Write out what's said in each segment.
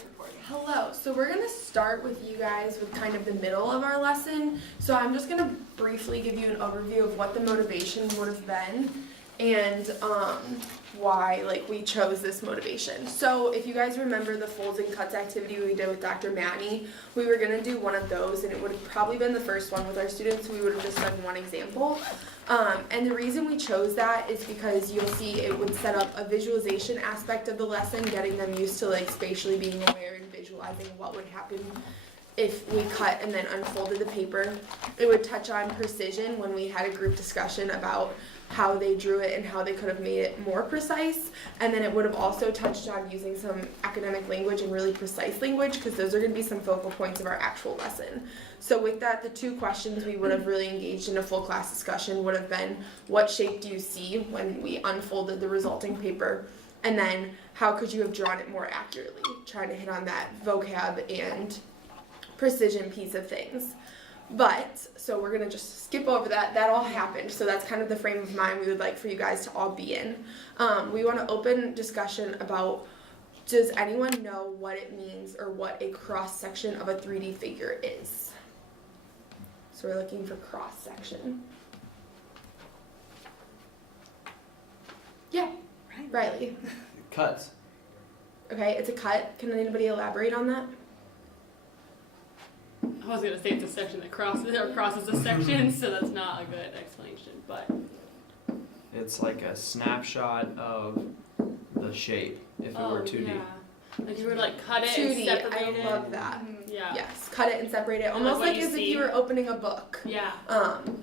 it's recording. Hello, so we're going to start with you guys with kind of the middle of our lesson. So I'm just going to briefly give you an overview of what the motivation would have been and why we chose this motivation. So if you guys remember the folds and cuts activity we did with Dr. Matney, we were going to do one of those, and it would have probably been the first one with our students. We would have just done one example. And the reason we chose that is because you'll see it would set up a visualization aspect of the lesson, getting them used to spatially being aware and visualizing what would happen if we cut and then unfolded the paper. It would touch on precision when we had a group discussion about how they drew it and how they could have made it more precise. And then it would have also touched on using some academic language and really precise language, because those are going to be some focal points of our actual lesson. So with that, the two questions we would have really engaged in a full class discussion would have been, what shape do you see when we unfolded the resulting paper? And then how could you have drawn it more accurately? Trying to hit on that vocab and precision piece of things. But, so we're going to just skip over that. That all happened. So that's kind of the frame of mind we would like for you guys to all be in. We want to open discussion about, does anyone know what it means or what a cross-section of a 3D figure is? So we're looking for cross-section. Yeah, Riley. Cuts. Okay, it's a cut. Can anybody elaborate on that? I was going to say it's a section that crosses a section, so that's not a good explanation, but... It's like a snapshot of the shape, if it were 2D. Yeah. Like you were cut it 2D, and separate it. I love that. Yeah. Yes, cut it and separate it. Almost what like you as if see. you were opening a book. Yeah.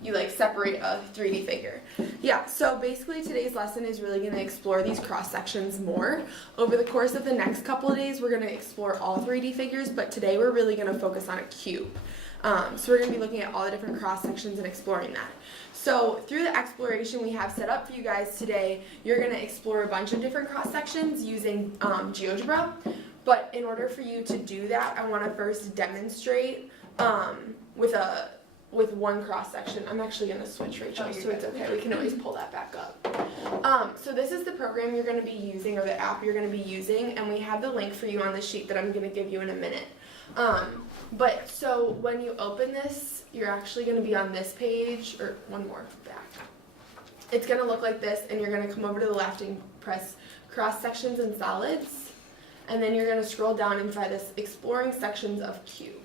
You separate a 3D figure. Yeah, so basically today's lesson is really going to explore these cross sections more. Over the course of the next couple of days, we're going to explore all 3D figures, but today we're really going to focus on a cube. So we're going to be looking at all the different cross sections and exploring that. So through the exploration we have set up for you guys today, you're going to explore a bunch of different cross sections using GeoGebra. But in order for you to do that, I want to first demonstrate with one cross section. I'm actually going to switch, Rachel, so it's okay. We can always pull that back up. So this is the program you're going to be using, or the app you're going to be using, and we have the link for you on the sheet that I'm going to give you in a minute. But so when you open this, you're actually going to be on this page, or one more back. It's going to look like this, and you're going to come over to the left and press cross sections and solids. And then you're going to scroll down and try this exploring sections of cube.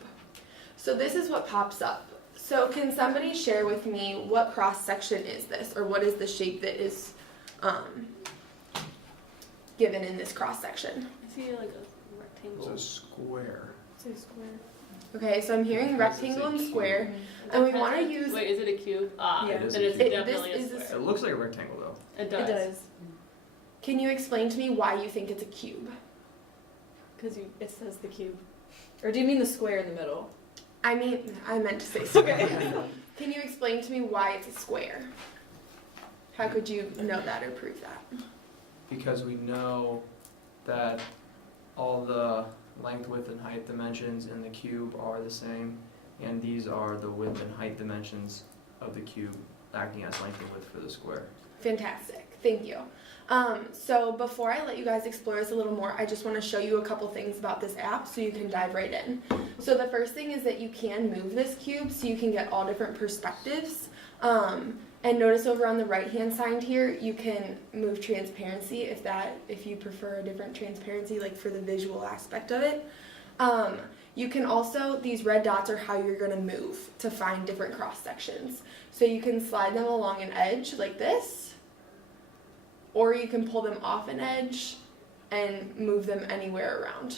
So this is what pops up. So can somebody share with me what cross section is this, or what is the shape that is given in this cross section? I see a rectangle. It's a square. It's a square. Okay, so I'm hearing rectangle and square, and we want to use. Wait, is it a cube? Yeah, Then it's it's a cube. definitely a It square. looks like a rectangle though. It does. It does. Can you explain to me why you think it's a cube? Because it says the cube. Or do you mean the square in the middle? I meant to say square. Can you explain to me why it's a square? How could you know that or prove that? Because we know that all the length, width, and height dimensions in the cube are the same, and these are the width and height dimensions of the cube, acting as length and width for the square. Fantastic. Thank you. So before I let you guys explore this a little more, I just want to show you a couple things about this app so you can dive right in. So the first thing is that you can move this cube so you can get all different perspectives. And notice over on the right-hand side here, you can move transparency if you prefer a different transparency, like for the visual aspect of it. You can also, these red dots are how you're going to move to find different cross sections. So you can slide them along an edge like this, or you can pull them off an edge and move them anywhere around.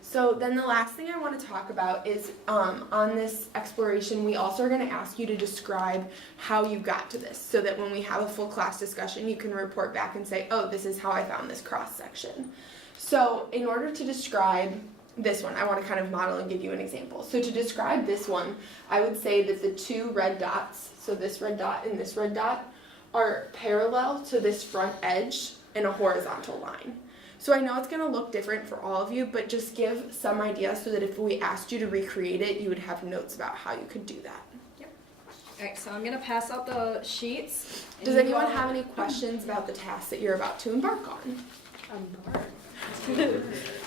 So then the last thing I want to talk about is on this exploration, we also are going to ask you to describe how you got to this, so that when we have a full class discussion, you can report back and say, oh, this is how I found this cross section. So in order to describe this one, I want to kind of model and give you an example. So to describe this one, I would say that the two red dots, so this red dot and this red dot, are parallel to this front edge in a horizontal line. So I know it's going to look different for all of you, but just give some idea so that if we asked you to recreate it, you would have notes about how you could do that. Yep. Alright, so I'm going to pass out the sheets. Does anyone have any questions about the task that you're about to embark on? I'm bored.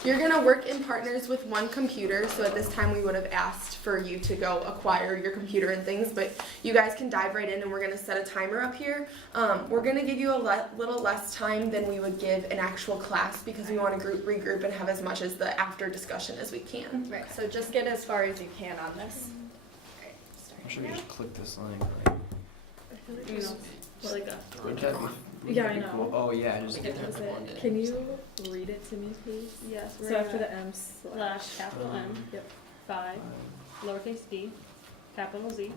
You're gonna work in partners with one computer, so at this time we would have asked for you to go acquire your computer and things, but you guys can dive right in and we're gonna set a timer up here. We're gonna give you a little less time than we would give an actual class because we wanna regroup and have as much as the after discussion as we can. Right, so just get as far as you can on this. Alright, I'm sure starting you now. just click this link, right? I feel like You there's- know, like a. Would that be- Yeah, I would that be know. cool? Oh, yeah, just. Like Is it- Can you read it to me, please? Yes, So after the M slash capital M, Yep. 5, lowercase d, capital Z,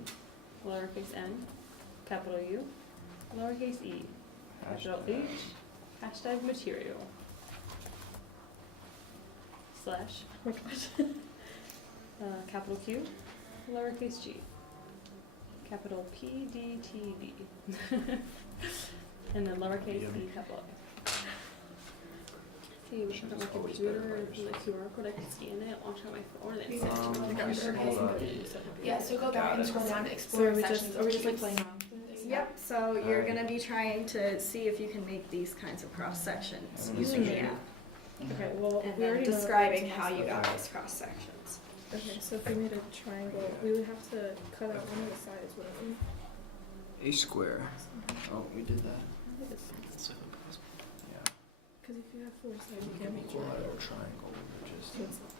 lowercase n, capital U, lowercase e, capital H, hashtag material, slash, Oh my gosh. capital Q, lowercase g, capital P, D, T, V, and then lowercase e, capital A. See, we should have my computer and the QR code, I can scan it, launch it on my phone, and then send it to my hold up. Yeah, so go back and scroll down to So explore are we sections. just like playing around with this? Yep, so you're Alright. gonna be trying to see if you can make these kinds of cross sections And using this the is- app. Okay, well, And we already then know describing that how you got Okay. those cross sections. Okay, so if we made a triangle, we would have to cut out one of the sides, wouldn't we? A square. Oh, we did that. Yeah. Because if you have 4 sides, you can't make Equilateral triangle, which is. So it's not.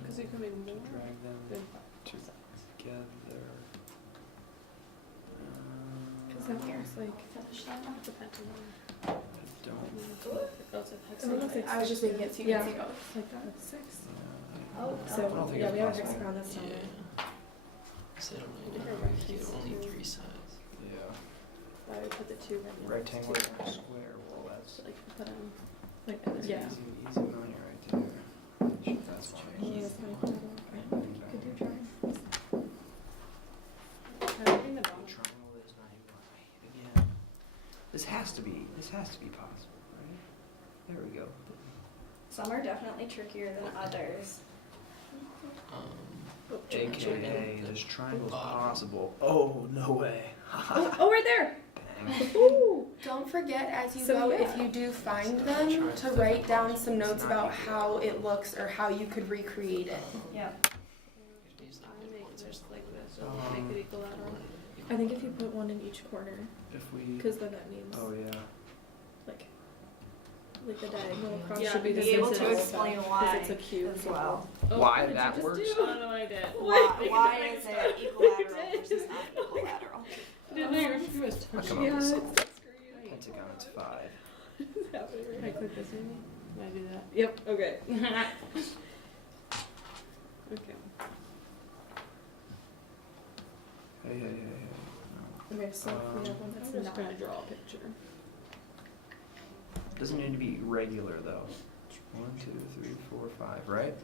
Because you can make more Drag them than 5 sides. together. Because that looks like. The pentagon. I don't. Oh, it's a Oh, that's hexagon. I was just making it so you can see both. Like that with 6. Yeah, Oh, I So, don't think yeah, it's we have a possible. hexagon, that's not right. So I don't I think know, our you get rectangles only too. 3 sides. Yeah. I would put the 2 right now. Rectangle, square, well, that's. So like put them. Like, That's yeah. Easy money right there. That's fine. Oh, that's not equilateral. Could do triangles. I'm reading the bottom. Triangle is not even right. Again. This has to be possible, right? There we go. Some are definitely trickier than others. AKA, this triangle's possible. Oh, no way. Oh, right there! Dang. Ooh! Don't forget as you So, go, yeah. if you do find them, to write down some notes about how it looks or how you could recreate it. Yep. I make this like this, so make it equilateral. I think if you put one in each corner, If we. because then that means Oh, yeah. like the diagonal across Yeah, should be the be same able as to the explain because why it's a cube as well. Oh, Why what did you that just works? do? I don't know what I did. Why is it equilateral versus not equilateral? I didn't know your screw was I'll touching. come up Yeah, with it's something. that screen. Pentagon's 5. It's happening Can I right now. click this maybe? Can I do that? Yep, okay. Okay. Hey. No. Okay, so if we have one I'm that's just not. gonna draw a picture. Doesn't need to be regular though. 1, 2, 3, 4, 5, right?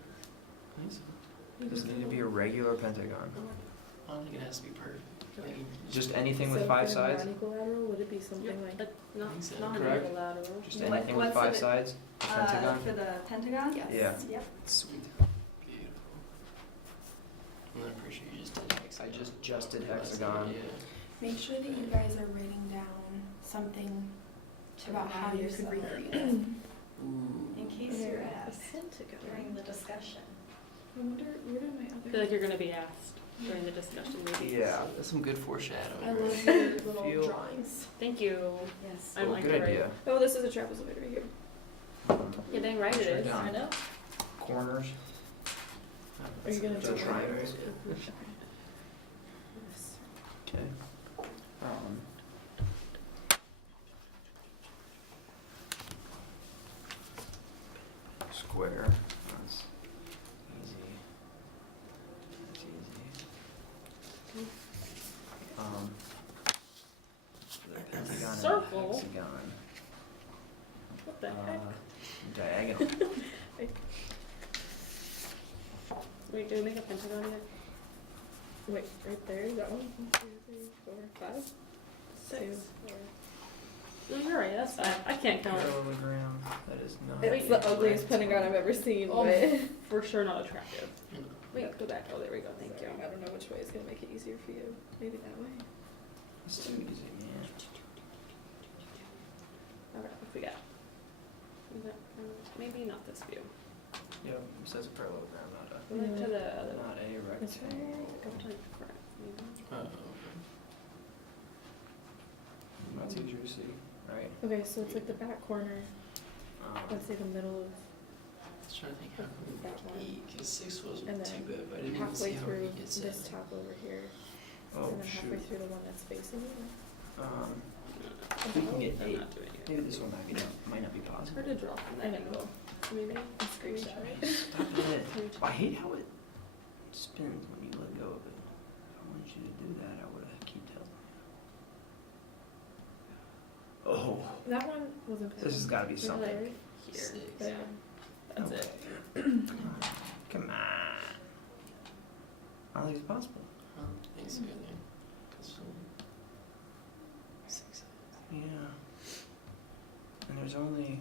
Doesn't need to be a regular pentagon. I don't think it has to be perfect. Like, Just anything So with if 5 they're sides? non-equilateral, would it be something like? But not, Think so. not Correct. equilateral. Just What- anything with what's 5 it- sides? Pentagon? For the pentagon? Yes. Yeah. Yep. Sweet. beautiful. I'm not pretty sure you just did hexagon. I just did hexagon. Yeah. Make sure that you guys are writing down something about how you could Yourself. recreate it. Ooh. In case Okay, you're a asked pentagon. during the discussion. I wonder where did my I other? feel like you're gonna be asked during the discussion maybe. Yeah. That's some good foreshadowing. I right? love your little Feel- drawings. Thank you. Yes. I like Good to idea. write. Oh, this is a trapezoid right here. Yeah, dang right it Sure is. done. I know. Corners. Are you gonna It's do a it? triangle. Yes. Okay. Square. That's easy. That's easy. The pentagon and Circle? hexagon. What the heck? Diagonal. Wait, do we make a pentagon yet? Wait, right there. Is that one? 1, 2, 3, 4, 5. 6. 4. No, you're right. That's fine. I can't count. Parallelogram. That is not. It's the ugliest pentagon I've ever seen, Oh. but For sure not attractive. wait, go back. Oh, there we go. Thank Sorry, you. I don't know which way is gonna make it easier for you. Maybe that way. It's too easy, man. Okay. What we got? Is that, maybe not this view. Yep, it says a parallelogram, not Go back to the other one. not a It's rectangle. Go to the front, maybe. Oh, That's easier to see, right? Okay, so it's like the back corner. Let's say the middle of, I was trying to think how can we That make one. 8, because 6 wasn't And too then bad, but I didn't even halfway see how through we get 7. this top over here, Oh, and then halfway shoot. through the one that's facing you. If we can get I'm 8, not doing it. maybe this one might not be It's possible. hard to draw from I that know. angle. So maybe a screenshot. Stop it. Screenshot. I hate how it spins when you let go of it. If I wanted you to do that, I would have keep telling you. Oh, That one wasn't. this has got to be Maybe something. like here. 6. Yeah. That's it. Come on. I don't think it's possible. I don't think so either. 'Cause, 6. Yeah. And there's only,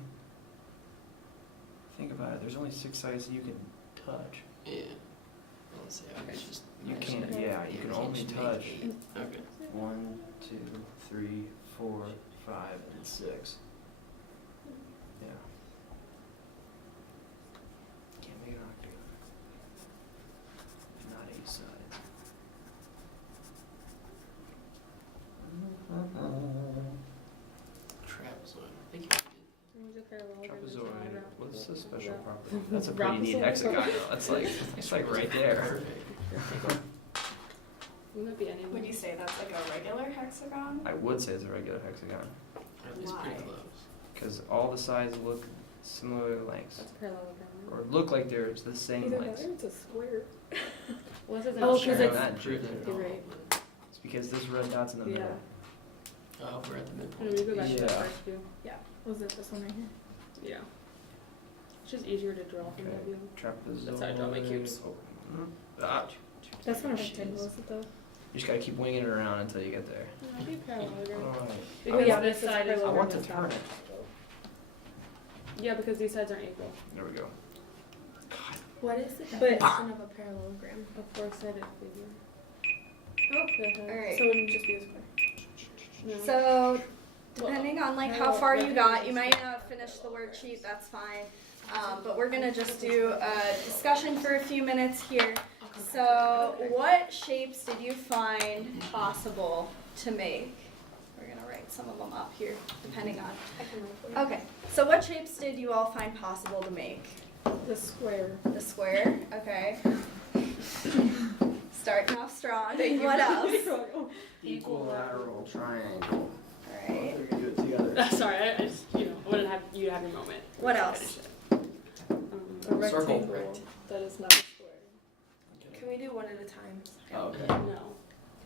think about it, there's only 6 sides that you can touch. Yeah. Let's say I was just. You imagining can't, it. yeah, you can can't only just make touch 8. Okay. 1, 2, 3, 4, 5, and 6. Yeah. Can't make an octagon. Not 8 sides. Trapezoid. I think you did. Use a parallelogram and Trapezoid. draw. What's the special Yeah. property? That's a pretty neat Trapezoid. hexagon. It's like right there. Perfect. It might be anyone. Would you say that's like a regular hexagon? I would say it's a regular hexagon At least pretty Why? close. because all the sides look similar lengths That's a parallelogram. or look like they're the same Either that lengths. or it's a square. Well, this isn't Oh, a 'cause square. it's- Not Prove that true. at all, You're right. but- It's because this red dot's in the middle. Oh, we're at the Let midpoint. me go back to the Yeah. first view. Was it this one right here? Yeah. It's just easier to draw from that Okay. view. Trapezoid. That's how I draw my cubes. Oh, ah. That's not a She rectangle, is. is it though? You just gotta keep winging it around until you get there. It might be a parallelogram. Alright. Because yeah, this this is side is. I parallelogram, want to that's turn not it. rectangle. Yeah, because these sides aren't equal. There we go. What is the But- definition of a parallelogram? A four-sided figure. Oh, alright. So it wouldn't just be a square. No. So, depending on like how far you got, you might not not finish the worksheet, that's fine. But we're gonna just do a discussion for a few minutes here. So, what shapes did you find possible to make? We're gonna write some of them up here, depending on. Okay, so what shapes did you all find possible to make? The square. The square, okay. Starting off strong. Thank you What for else? Equilateral triangle. Alright. We're gonna do it together. Sorry, I just, I wouldn't have you have your moment. What else? A Circle. rectangle that is not a square. Can we do one at a time? Oh, okay. No.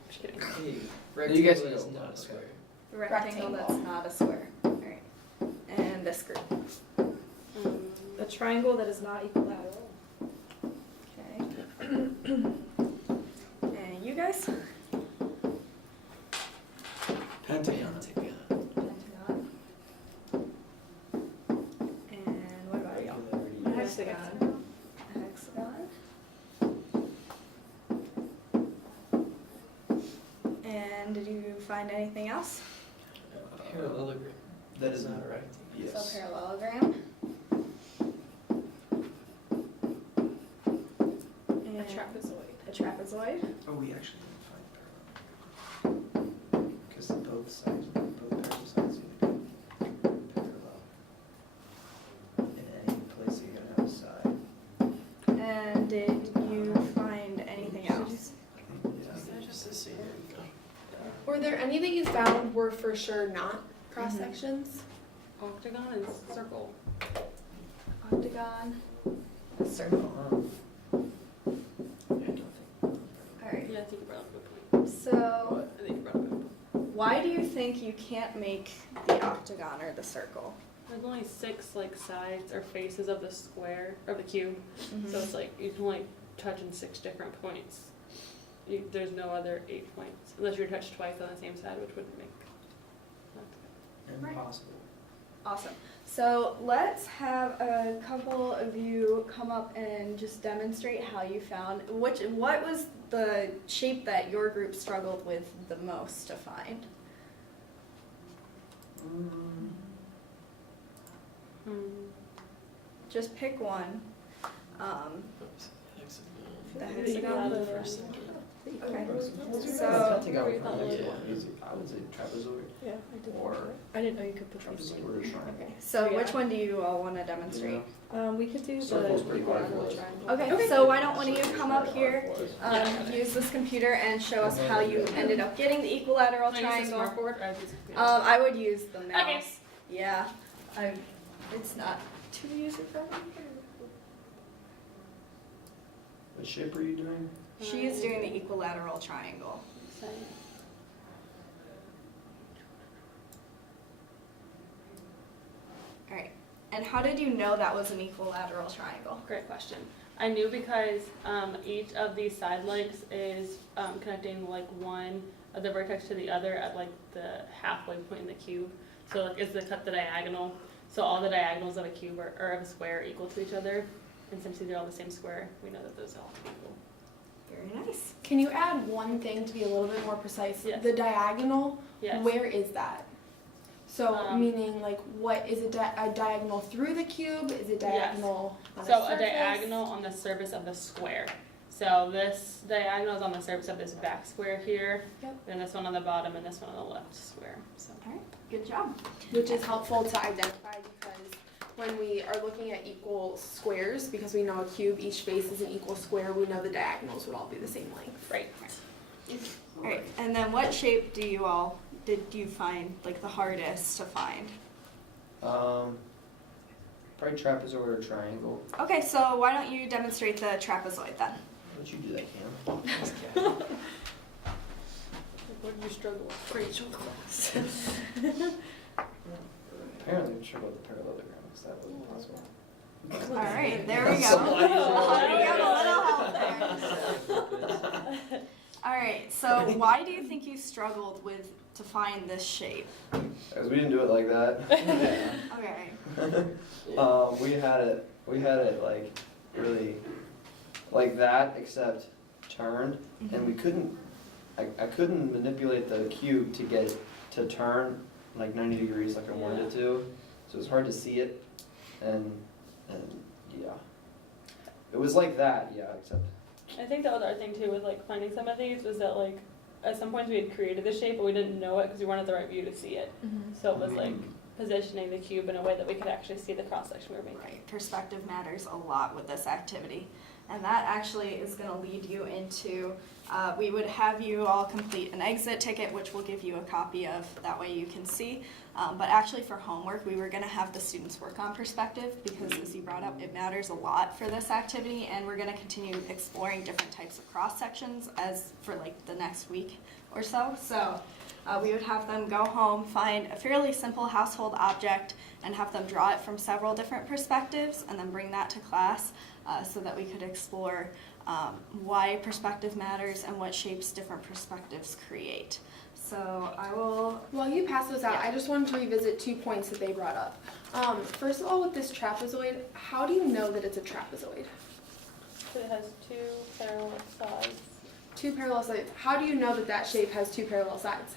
Just kidding. Hey, You guys rectangle is know. not a Okay. square. Rectangle that's not a square. Alright. And this group. A triangle that is not equilateral. Okay. And you guys? Pentagon. Pentagon. And what about y'all? A hexagon. A hexagon. And did you find anything else? Parallelogram. That is not a rectangle. So parallelogram. A And trapezoid. a trapezoid. Oh, we actually didn't find parallel. Because both sides, both parallel sides need to be parallel. In any place you gotta have a side. And did you find anything else? Yeah. Just to see here we go. Were there any that you found were for sure not cross sections? Octagon and circle. Octagon. A circle. Yeah, I don't think. Alright. Yeah, I think you brought up a good point. So, I think you brought up a good point. why do you think you can't make the octagon or the circle? There's only 6 like sides or faces of the square of the cube, Mm-hmm. so it's like you can only touch in 6 different points. There's no other 8 points unless you're touched twice on the same side, which wouldn't make. Right. Impossible. Awesome. So let's have a couple of you come up and just demonstrate how you found what was the shape that your group struggled with the most to find. just pick one. The hexagon. hexagon. Okay. I think I would So- probably use one easy. I would say trapezoid Yeah, I didn't. or I didn't know you could put these trapezoid two. or triangle. Okay. So Yeah. which one do you all want to demonstrate? We could do the Circle's pretty equilateral hard. triangle. Okay. So why don't one of you come up here, use this computer, and show us how you ended up getting the equilateral Can I use the triangle. smartboard or I use the computer? I would use the mouse. Okay. Yeah. It's not too user friendly. What shape are you doing? She is doing the equilateral triangle. All right. And how did you know that was an equilateral triangle? Great question. I knew because each of these side legs is connecting like one of the vertex to the other at like the halfway point in the cube. So like is the cut the diagonal. So all the diagonals of a cube or of a square are equal to each other. And since they're all the same square, we know that those are all equal. Very nice. Can you add one thing to be a little bit more precise? Yes. The diagonal, Yes. where is that? So, meaning, like, what is it a diagonal through the cube? Is it diagonal on So a a surface? diagonal on the surface of the square. So this diagonal is on the surface of this back square here. Yep. Then this one on the bottom and this one on the left square. So All right. Good job. Which is helpful to identify because when we are looking at equal squares, because we know a cube, each face is an equal square, we know the diagonals would all be the same length. right. All right. And then what shape did you find like the hardest to find? Probably trapezoid or triangle. Okay. So why don't you demonstrate the trapezoid then? Why don't you do that, Cam? What did you struggle with? Rachel class. Apparently, we struggled with parallelograms. That wasn't possible. All right. There we go. Somebody- We got a little help there. All right. So why do you think you struggled to find this shape? Because we didn't do it like that. Okay. We had it like really like that, except turned, and we couldn't. I couldn't manipulate the cube to get it to turn like 90 degrees like I wanted it to, so it was hard to see it, and yeah, it was like that, yeah, except. I think the other thing too with like finding some of these was that like at some points we had created the shape but we didn't know it because we weren't at the right view to see it. So it was like positioning the cube in a way that we could actually see the cross section we were making. Right. Perspective matters a lot with this activity. And that actually is going to lead you into, we would have you all complete an exit ticket, which we'll give you a copy of, that way you can see. But actually for homework, we were going to have the students work on perspective because as you brought up, it matters a lot for this activity, and we're going to continue exploring different types of cross sections as for like the next week or so. So we would have them go home, find a fairly simple household object, and have them draw it from several different perspectives, and then bring that to class so that we could explore why perspective matters and what shapes different perspectives create. So I will. While you pass those out, I just wanted to revisit 2 points that they brought up. First of all, with this trapezoid, how do you know that it's a trapezoid? So it has two parallel sides. 2 parallel sides. How do you know that that shape has 2 parallel sides?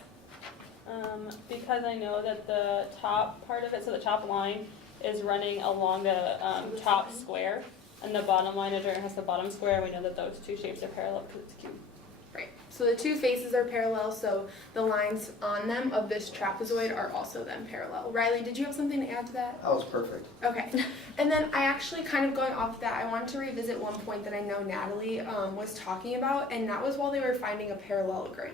Because I know that the top part of it, so the top line, is running along the top square, and the bottom line has the bottom square. We know that those two shapes are parallel because it's a cube. Right. So the 2 faces are parallel, so the lines on them of this trapezoid are also then parallel. Riley, did you have something to add to that? That was perfect. Okay. And then I actually kind of going off that, I wanted to revisit one point that I know Natalie was talking about, and that was while they were finding a parallelogram.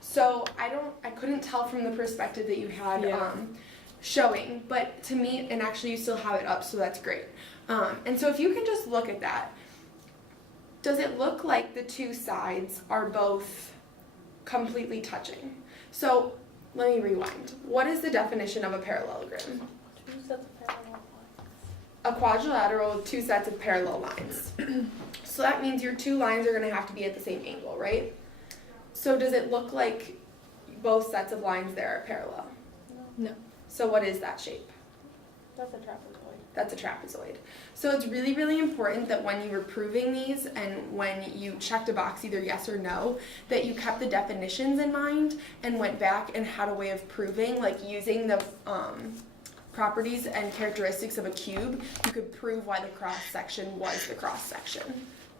So I couldn't tell from the perspective that you had showing, but to me, and actually you still have it up, so that's great. And so if you can just look at that, does it look like the 2 sides are both completely touching? So let me rewind. What is the definition of a parallelogram? 2 sets of parallel lines. A quadrilateral with 2 sets of parallel lines. So that means your 2 lines are going to have to be at the same angle, right? So does it look like both sets of lines there are parallel? No. So what is that shape? That's a trapezoid. That's a trapezoid. So it's really, really important that when you were proving these and when you checked a box either yes or no, that you kept the definitions in mind and went back and had a way of proving, like using the properties and characteristics of a cube, you could prove why the cross section was the cross section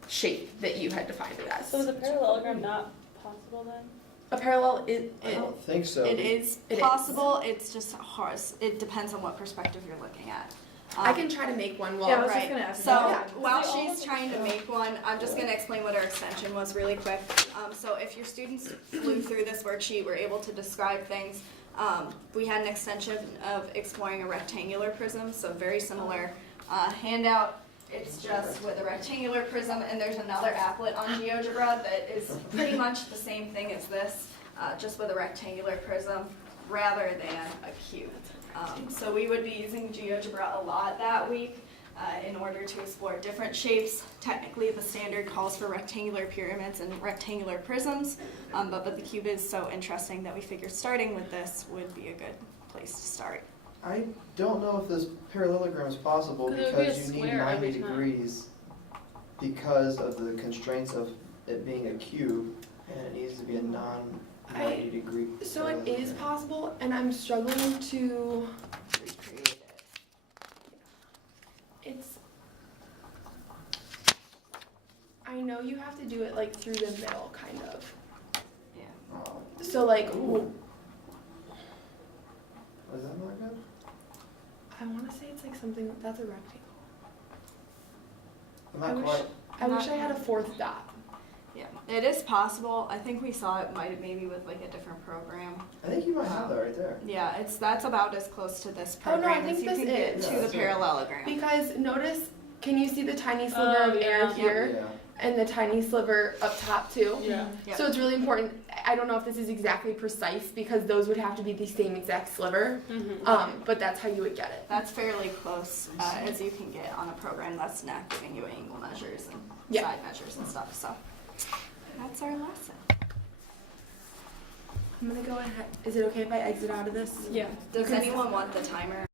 shape that you had defined it as. So is a parallelogram not possible then? A parallel is I don't think so. It is It is. possible. It's just hard. It depends on what perspective you're looking at. I can try to make one while Yeah, I was right. just gonna ask. So Yeah. while They all she's look trying to so- make one, I'm just gonna explain what our extension was really quick. So if your students flew through this worksheet, were able to describe things. We had an extension of exploring a rectangular prism, so very similar handout. It's just with a rectangular prism, and there's another applet on GeoGebra that is pretty much the same thing as this, just with a rectangular prism rather than a cube. So we would be using GeoGebra a lot that week in order to explore different shapes. Technically, the standard calls for rectangular pyramids and rectangular prisms, but the cube is so interesting that we figured starting with this would be a good place to start. I don't know if this parallelogram is possible 'Cause it would be a because you need square 90 every time. degrees because of the constraints of it being a cube, and it needs to be a non-90 degree. so it is possible, and I'm struggling to recreate it. It's I know you have to do it like through the middle, kind of. Yeah. Oh, So like is that not good? I want to say it's like something that's a rectangle. I'm I not wish- quite. I wish I had a fourth dot. Yeah, it is possible. I think we saw it maybe with like a different program. I think you might have that right there. Yeah, that's about as close to this Oh, no, I program as think you this can get is. to Yeah, the that's it. parallelogram. Because notice, can you see the tiny sliver Oh, of air yeah. here Yeah. and the tiny sliver up top too? Yeah. Yep. So it's really important. I don't know if this is exactly precise because those would have to be the same exact sliver, Mm-hmm. but that's how you would get it. That's fairly close as you can get on a program that's not giving you angle measures and Yeah. side measures and stuff. So that's our lesson. I'm gonna go ahead. Is it okay if I exit out of this? Yeah. Does anyone want the timer?